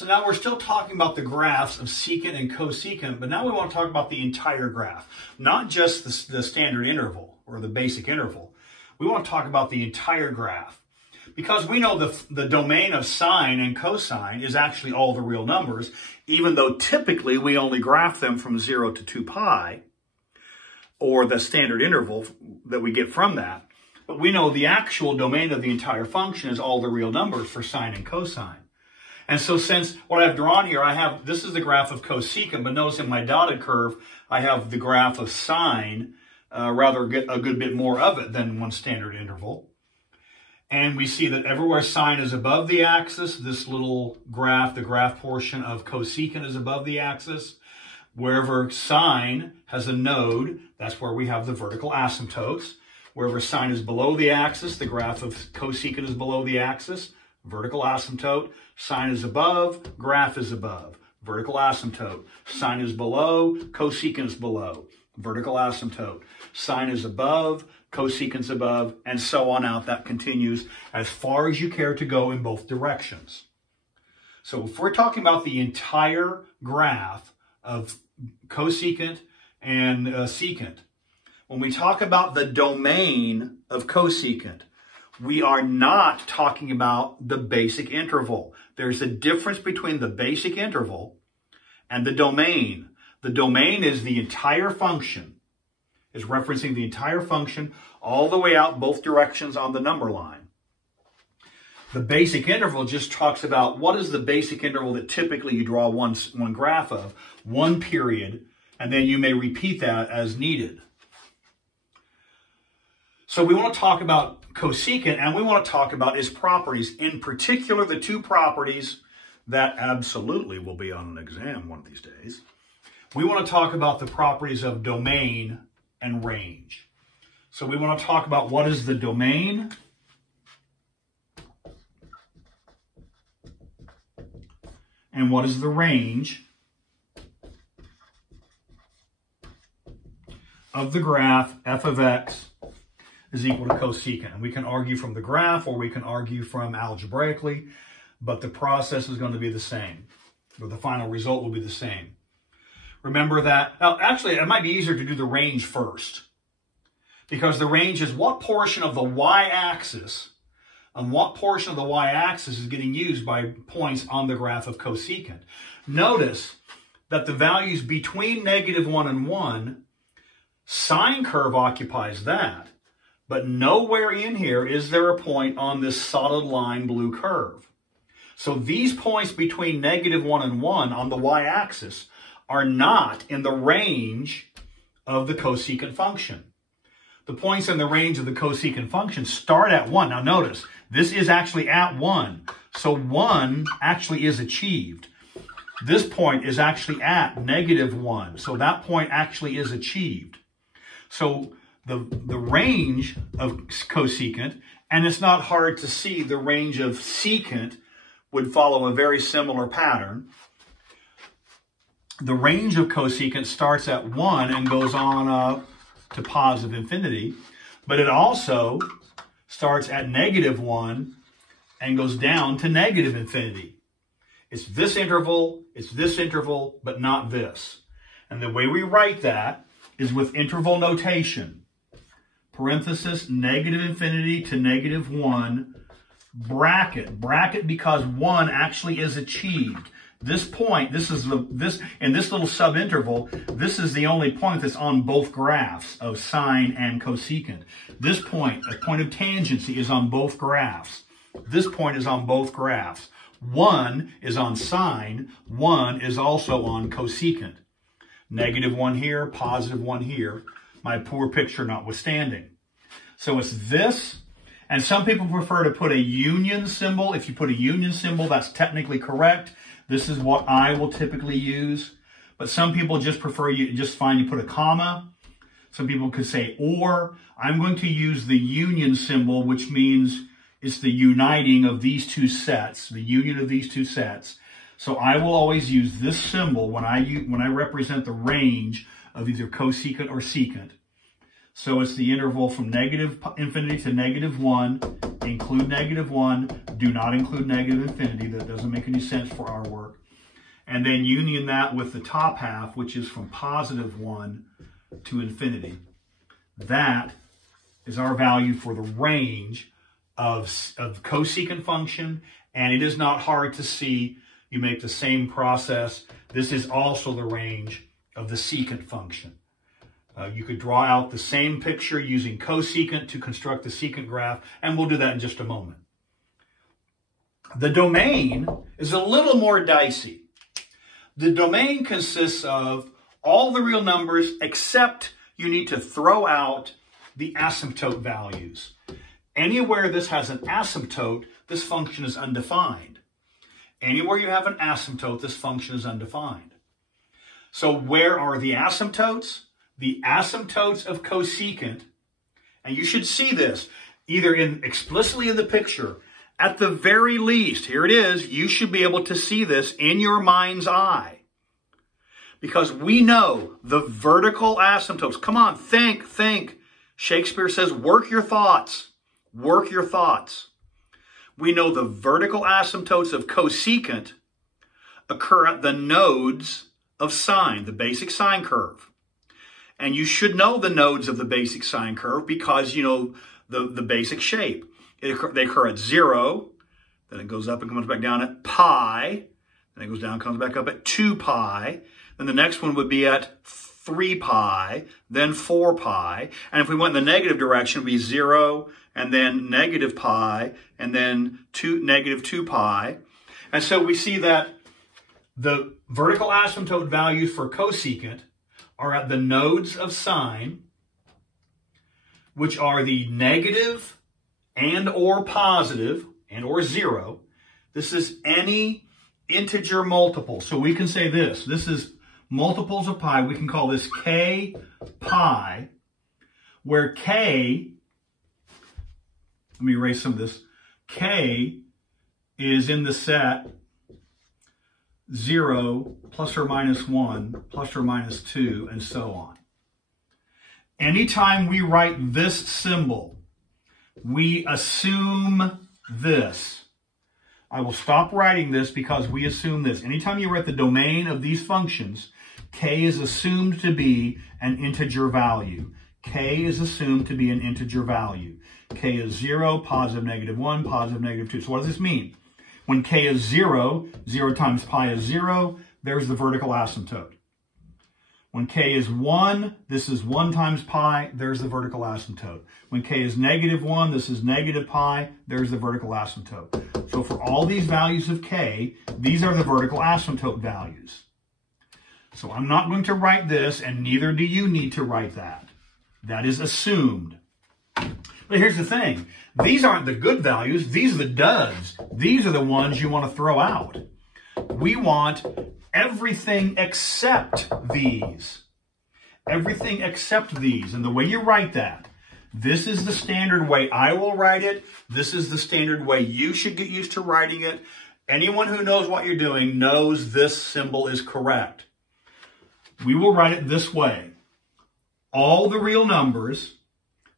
So now we're still talking about the graphs of secant and cosecant, but now we want to talk about the entire graph, not just the standard interval or the basic interval. We want to talk about the entire graph because we know the domain of sine and cosine is actually all the real numbers, even though typically we only graph them from 0 to 2 pi, or the standard interval that we get from that. But we know the actual domain of the entire function is all the real numbers for sine and cosine. And so since what I've drawn here, this is the graph of cosecant, but notice in my dotted curve, I have the graph of sine, rather a good bit more of it than one standard interval. And we see that everywhere sine is above the axis, this little graph, the graph portion of cosecant is above the axis. Wherever sine has a node, that's where we have the vertical asymptotes. Wherever sine is below the axis, the graph of cosecant is below the axis, vertical asymptote. Sine is above, graph is above, vertical asymptote. Sine is below, cosecant is below, vertical asymptote. Sine is above, cosecant is above, and so on out. That continues as far as you care to go in both directions. So if we're talking about the entire graph of cosecant and secant, when we talk about the domain of cosecant, we are not talking about the basic interval. There's a difference between the basic interval and the domain. The domain is the entire function, is referencing the entire function all the way out both directions on the number line. The basic interval just talks about what is the basic interval that typically you draw one graph of, one period, and then you may repeat that as needed. So we want to talk about cosecant, and we want to talk about its properties, in particular the two properties that absolutely will be on an exam one of these days. We want to talk about the properties of domain and range. So we want to talk about what is the domain and what is the range of the graph f of x is equal to cosecant. And we can argue from the graph or we can argue from algebraically, but the process is going to be the same, or the final result will be the same. Remember that, now actually it might be easier to do the range first, because the range is what portion of the y-axis and what portion of the y-axis is getting used by points on the graph of cosecant. Notice that the values between -1 and 1, sine curve occupies that. But nowhere in here is there a point on this solid line blue curve. So these points between -1 and 1 on the y-axis are not in the range of the cosecant function. The points in the range of the cosecant function start at 1. Now notice, this is actually at 1. So 1 actually is achieved. This point is actually at -1. So that point actually is achieved. So the range of cosecant, and it's not hard to see the range of secant would follow a very similar pattern. The range of cosecant starts at 1 and goes on up to positive infinity, but it also starts at -1 and goes down to negative infinity. It's this interval, but not this. And the way we write that is with interval notation. Parenthesis, -infinity to -1, bracket because 1 actually is achieved. This point, in this little subinterval, this is the only point that's on both graphs of sine and cosecant. This point, a point of tangency, is on both graphs. This point is on both graphs. 1 is on sine, 1 is also on cosecant. -1 here, +1 here. My poor picture notwithstanding. So it's this, and some people prefer to put a union symbol. If you put a union symbol, that's technically correct. This is what I will typically use. But some people just prefer just put a comma. Some people could say or. I'm going to use the union symbol, which means it's the uniting of these two sets, the union of these two sets. So I will always use this symbol when I represent the range of either cosecant or secant. So it's the interval from negative infinity to -1. Include -1. Do not include negative infinity. That doesn't make any sense for our work. And then union that with the top half, which is from +1 to infinity. That is our value for the range of cosecant function. And it is not hard to see. You make the same process. This is also the range of the secant function. You could draw out the same picture using cosecant to construct the secant graph, and we'll do that in just a moment. The domain is a little more dicey. The domain consists of all the real numbers, except you need to throw out the asymptote values. Anywhere this has an asymptote, this function is undefined. Anywhere you have an asymptote, this function is undefined. So where are the asymptotes? The asymptotes of cosecant, and you should see this either explicitly in the picture. At the very least, here it is, you should be able to see this in your mind's eye. Because we know the vertical asymptotes. Come on, think. Shakespeare says, work your thoughts. Work your thoughts. We know the vertical asymptotes of cosecant occur at the nodes of sine, the basic sine curve. And you should know the nodes of the basic sine curve because you know the basic shape. They occur at 0, then it goes up and comes back down at pi, then it goes down and comes back up at 2 pi, then the next one would be at 3 pi, then 4 pi, and if we went in the negative direction, it would be 0, and then negative pi, and then negative 2 pi. And so we see that the vertical asymptote values for cosecant are at the nodes of sine, which are the negative and or positive and or 0. This is any integer multiple. So we can say this. This is multiples of pi. We can call this k pi, where k, let me erase some of this, k is in the set 0, plus or minus 1, plus or minus 2, and so on. Anytime we write this symbol, we assume this. I will stop writing this because we assume this. Anytime you write the domain of these functions, k is assumed to be an integer value. K is assumed to be an integer value. K is 0, positive -1, positive -2. So what does this mean? When k is 0, 0 times pi is 0, there's the vertical asymptote. When k is 1, this is 1 times pi, there's the vertical asymptote. When k is -1, this is negative pi, there's the vertical asymptote. So for all these values of k, these are the vertical asymptote values. So I'm not going to write this, and neither do you need to write that. That is assumed. But here's the thing. These aren't the good values. These are the duds. These are the ones you want to throw out. We want everything except these. Everything except these. And the way you write that, this is the standard way I will write it. This is the standard way you should get used to writing it. Anyone who knows what you're doing knows this symbol is correct. We will write it this way. All the real numbers,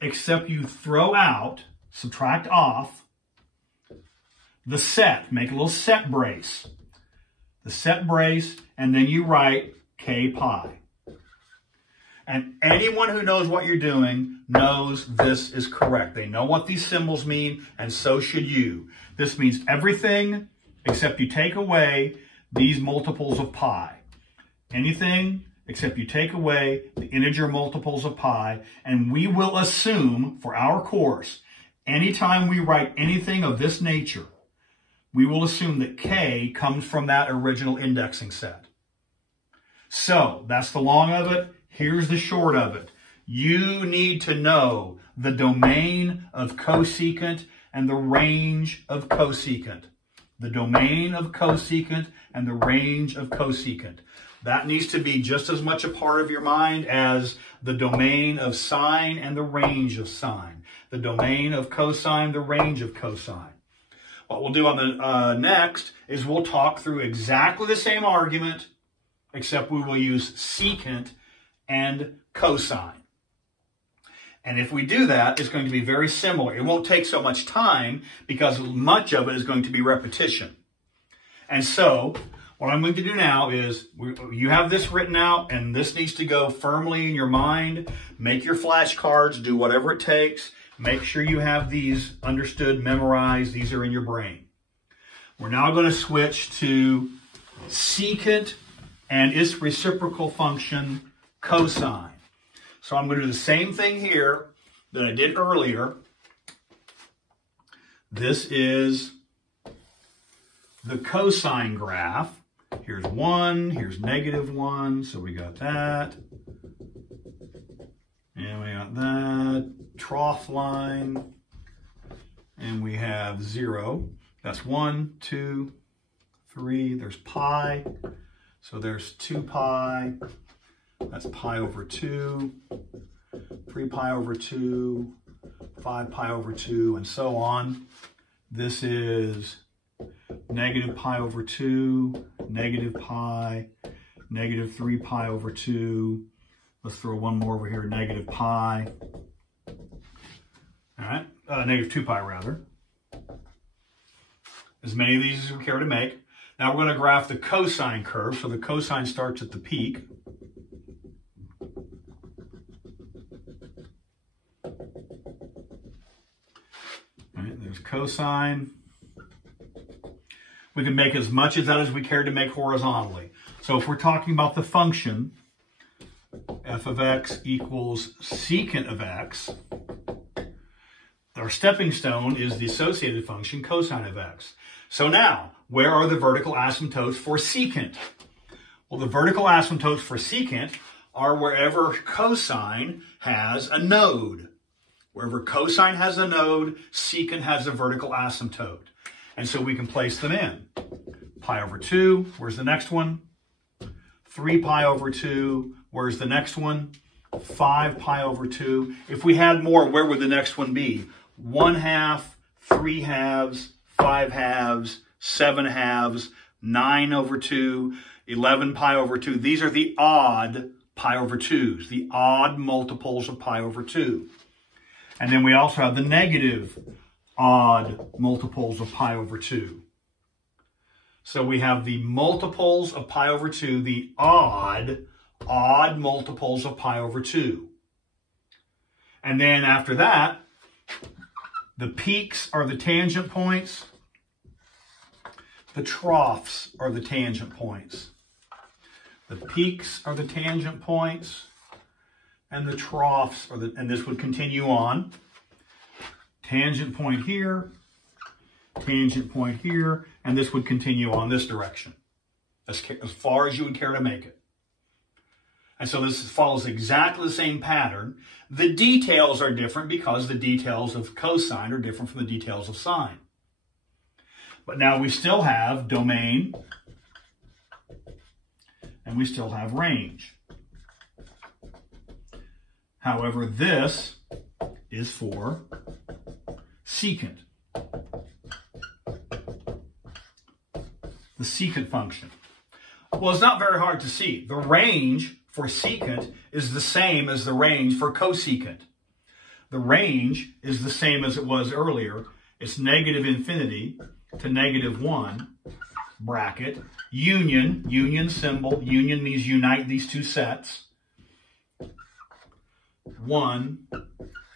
except you throw out, subtract off, the set. Make a little set brace. The set brace, and then you write k pi. And anyone who knows what you're doing knows this is correct. They know what these symbols mean, and so should you. This means everything except you take away these multiples of pi. Anything except you take away the integer multiples of pi, and we will assume for our course, anytime we write anything of this nature, we will assume that k comes from that original indexing set. So that's the long of it. Here's the short of it. You need to know the domain of cosecant and the range of cosecant. The domain of cosecant and the range of cosecant. That needs to be just as much a part of your mind as the domain of sine and the range of sine. The domain of cosine, the range of cosine. What we'll do on the next is we'll talk through exactly the same argument, except we will use secant and cosine. And if we do that, it's going to be very similar. It won't take so much time because much of it is going to be repetition. And so what I'm going to do now is, you have this written out, and this needs to go firmly in your mind. Make your flashcards, do whatever it takes. Make sure you have these understood, memorized. These are in your brain. We're now going to switch to secant and its reciprocal function, cosine. So I'm going to do the same thing here that I did earlier. This is the cosine graph. Here's 1, here's -1, so we got that. And we got that trough line. And we have 0. That's 1, 2, 3. There's pi. So there's 2 pi. That's pi over 2. 3 pi over 2. 5 pi over 2, and so on. This is negative pi over 2, negative pi, negative 3 pi over 2. Let's throw one more over here, negative pi. All right, negative 2 pi rather. As many of these as we care to make. Now we're going to graph the cosine curve. So the cosine starts at the peak. All right, there's cosine. We can make as much of that as we care to make horizontally. So if we're talking about the function, f of x equals secant of x, our stepping stone is the associated function cosine of x. So now, where are the vertical asymptotes for secant? Well, the vertical asymptotes for secant are wherever cosine has a node. Wherever cosine has a node, secant has a vertical asymptote. And so we can place them in. Pi over 2, where's the next one? 3 pi over 2, where's the next one? 5 pi over 2. If we had more, where would the next one be? 1/2, 3 halves, 5 halves, 7 halves, 9 over 2, 11 pi over 2. These are the odd pi over 2s, the odd multiples of pi over 2. And then we also have the negative odd multiples of pi over 2. So we have the multiples of pi over 2, the odd multiples of pi over 2. And then after that, the peaks are the tangent points. The troughs are the tangent points. The peaks are the tangent points, and the troughs are the, and this would continue on. Tangent point here, and this would continue on this direction, as far as you would care to make it. And so this follows exactly the same pattern. The details are different because the details of cosine are different from the details of sine. But now we still have domain, and we still have range. However, this is for secant. The secant function. Well, it's not very hard to see. The range for secant is the same as the range for cosecant. The range is the same as it was earlier. It's negative infinity to -1, bracket, union symbol. Union means unite these two sets. 1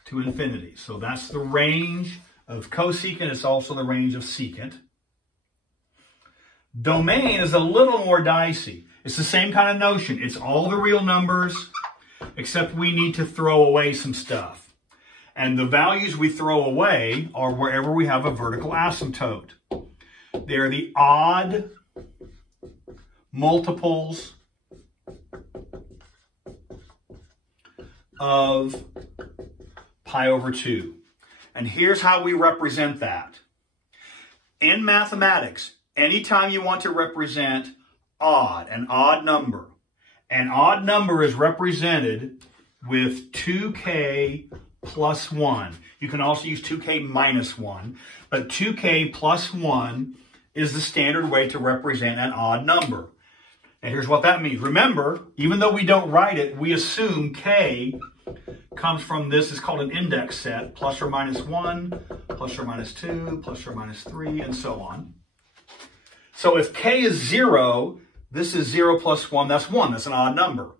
to infinity. So that's the range of cosecant. It's also the range of secant. Domain is a little more dicey. It's the same kind of notion. It's all the real numbers, except we need to throw away some stuff. And the values we throw away are wherever we have a vertical asymptote. They're the odd multiples of pi over 2. And here's how we represent that. In mathematics, anytime you want to represent an odd number is represented with 2k plus 1. You can also use 2k minus 1, but 2k plus 1 is the standard way to represent an odd number. And here's what that means. Remember, even though we don't write it, we assume k comes from this is called an index set, plus or minus 1, plus or minus 2, plus or minus 3, and so on. So if k is 0, this is 0 plus 1, that's 1. That's an odd number.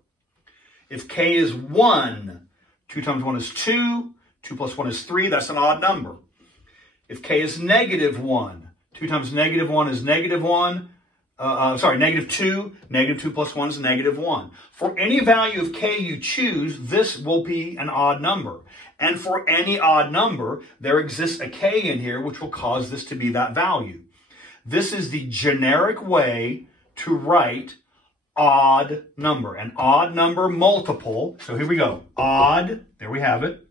If k is 1, 2 times 1 is 2, 2 plus 1 is 3, that's an odd number. If k is negative 1, 2 times negative 1 is negative 1. Negative 2. Negative 2 plus 1 is negative 1. For any value of k you choose, this will be an odd number. And for any odd number, there exists a k in here which will cause this to be that value. This is the generic way to write odd number. An odd number multiple. So here we go. Odd, there we have it.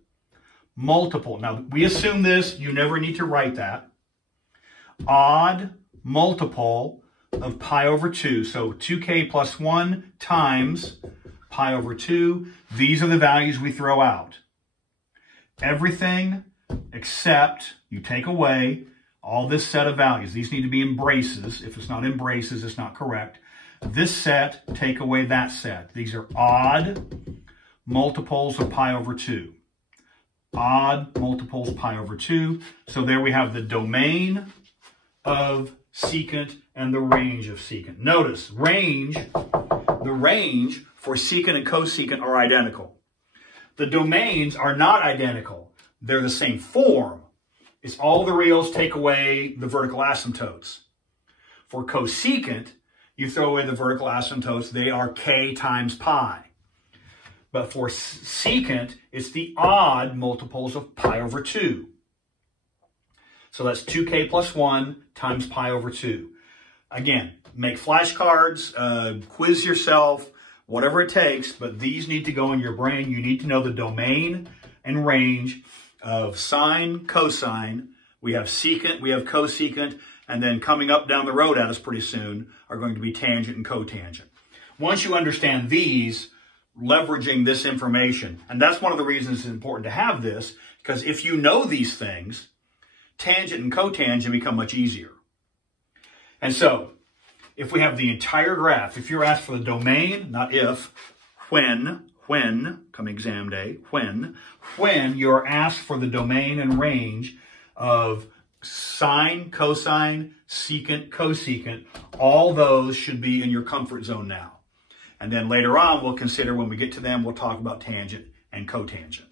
Multiple. Now, we assume this. You never need to write that. Odd multiple of pi over 2. So 2k plus 1 times pi over 2. These are the values we throw out. Everything except you take away all this set of values. These need to be in braces. If it's not in braces, it's not correct. This set, take away that set. These are odd multiples of pi over 2. Odd multiples pi over 2. So there we have the domain of secant and the range of secant. Notice, the range for secant and cosecant are identical. The domains are not identical. They're the same form. It's all the reals take away the vertical asymptotes. For cosecant, you throw away the vertical asymptotes. They are k times pi. But for secant, it's the odd multiples of pi over 2. So that's 2k plus 1 times pi over 2. Again, make flashcards, quiz yourself, whatever it takes, but these need to go in your brain. You need to know the domain and range of sine, cosine. We have secant, we have cosecant, and then coming up down the road at us pretty soon are going to be tangent and cotangent. Once you understand these, leveraging this information, and that's one of the reasons it's important to have this, because if you know these things, tangent and cotangent become much easier. And so, if we have the entire graph, if you're asked for the domain, not if, when, come exam day, when you're asked for the domain and range of sine, cosine, secant, cosecant, all those should be in your comfort zone now. And then later on, we'll consider when we get to them, we'll talk about tangent and cotangent.